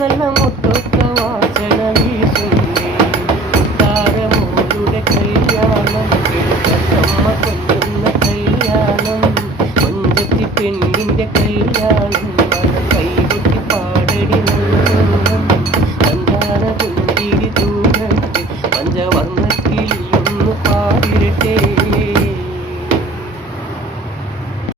വാസന മുത്തൊത്ത വാസന വീശുന്നേ. താരമോളുടെ കല്യാണം കേട്ടമ്മ കൊല്ലുന്ന കല്യാണം കൊഞ്ചത്തി പെണ്ണിന്റെ കല്യാണം